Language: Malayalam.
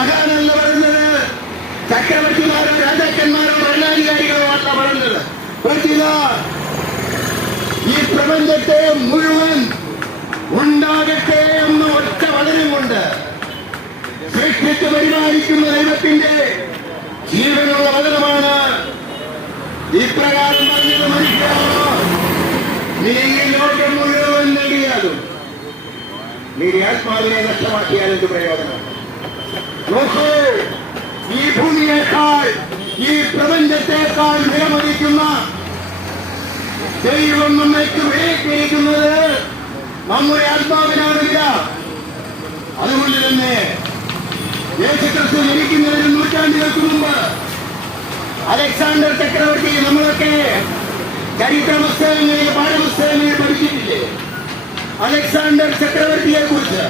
മഹാനല്ല പറയുന്നത്, ചക്രവർത്തിമാരോ രാജാക്കന്മാരോ ഭരണാധികാരികളോ അല്ല പറയുന്നത്. ഈ പ്രപഞ്ചത്തെ മുഴുവൻ ഉണ്ടാകട്ടെ എന്ന ഒറ്റ വചനം കൊണ്ട് സൃഷ്ടിച്ച് പരിപാലിക്കുന്ന ദൈവത്തിന്റെ ജീവനുള്ള വചനമാണ്. ഇപ്രകാരം പറഞ്ഞത് മനുഷ്യരാണോ, നീ ഈ ലോകം മുഴുവൻ നേടിയാലും നീ ആത്മാവിനെ നഷ്ടമാക്കിയാൽ എന്ത് പ്രയോജനം? നോക്കൂ, ഈ ഭൂമിയേക്കാൾ ഈ പ്രപഞ്ചത്തെക്കാൾ വിലമതിക്കുന്ന ദൈവം നമ്മയ്ക്ക് വിലക്കിയിരിക്കുന്നത് നമ്മുടെ ആത്മാവിനാണില്ല. അതുകൊണ്ട് തന്നെ യേശുക്രിസ്തു ജനിക്കുന്നതിന് നൂറ്റാണ്ടുകൾക്ക് മുമ്പ് അലക്സാണ്ടർ ചക്രവർത്തി, നമ്മളൊക്കെ ചരിത്ര പുസ്തകങ്ങളിൽ പാഠപുസ്തകങ്ങളിൽ പഠിച്ചിട്ടില്ലേ അലക്സാണ്ടർ ചക്രവർത്തിയെ കുറിച്ച്?